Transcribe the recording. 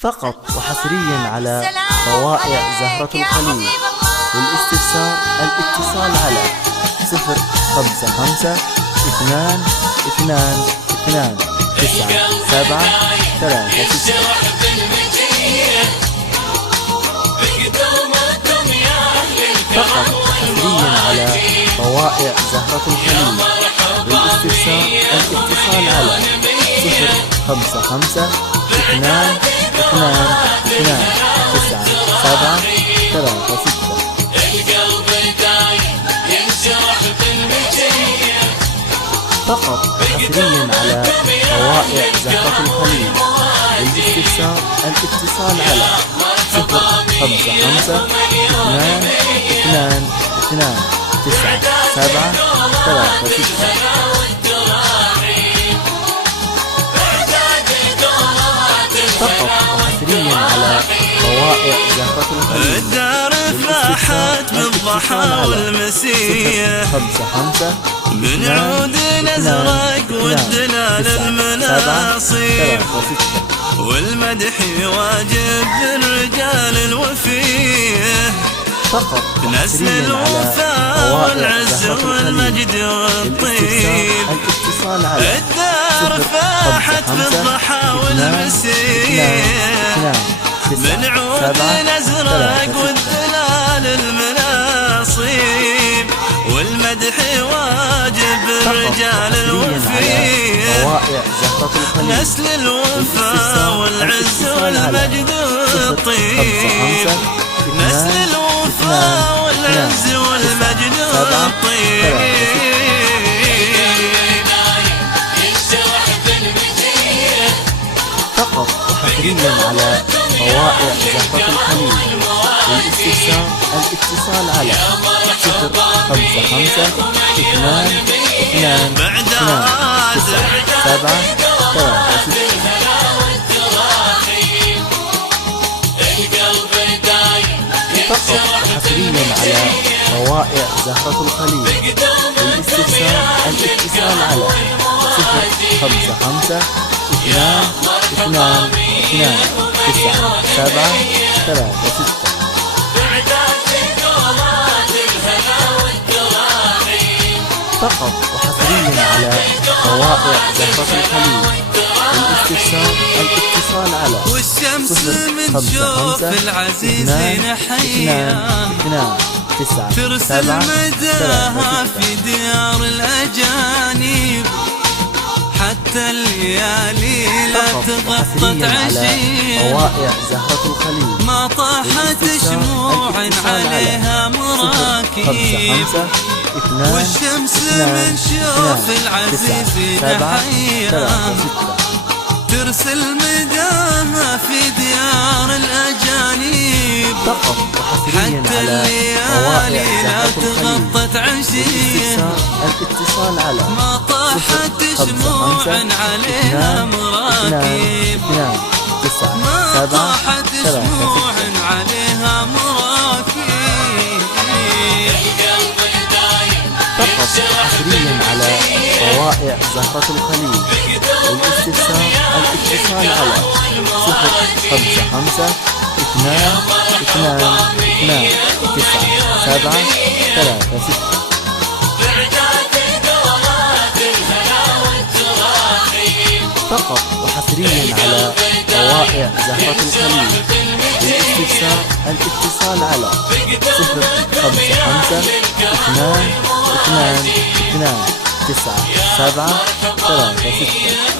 فقط وحصريا على بوائع زهرة الخليل. للاستفسار الاتصال على 055 2 2 2 9 7 3 6. فقط وحصريا على بوائع زهرة الخليل. للاستفسار الاتصال على 055 2 2 2 9 7 3 6. فقط وحصريا على بوائع زهرة الخليل. للاستفسار الاتصال على 055 2 2 2 9 7 3 6. فقط وحصريا على بوائع زهرة الخليل. الدار فاحت بالضحى والمسية 55 من عود الازرق والدلال المناصيب والمدح واجب للرجال الوفيه. فقط نسل الوفاء والعز والمجد والطيب. الاتصال على الدار فاحت بالضحى والمسية من عود الازرق والدلال المناصيب والمدح واجب الرجال الوفيه. نسل الوفاء والعز والمجد والطيب. نسل الوفاء والعز والمجد والطيب. فقط وحصريا على بوائع زهرة الخليل. للاستفسار الاتصال على 055 2 2 2 9 7 3 6. فقط وحصريا على بوائع زهرة الخليل. للاستفسار الاتصال على 055 2 2 2 9 7 3 6. فقط وحصريا على بوائع زهرة الخليل. للاستفسار الاتصال على والشمس من شوف العزيز نحيا ترسل مداها في ديار الأجانب حتى الليالي لا تغطت عشية. بوائع زهرة الخليل. ما طاحت شموع عليها مراكب والشمس من شوف العزيز نحيا ترسل مداها في ديار الأجانب حتى الليالي لا تغطت عشية. الاتصال على ما طاحت شموع عليها مراكب. ما طاحت شموع عليها مراكب. فقط حصريا على بوائع زهرة الخليل. للاستفسار الاتصال على 055 2 2 2 9 7 3 6. فقط وحصريا على بوائع زهرة الخليل. للاستفسار الاتصال على 055 2 2 2 9 7 3 6.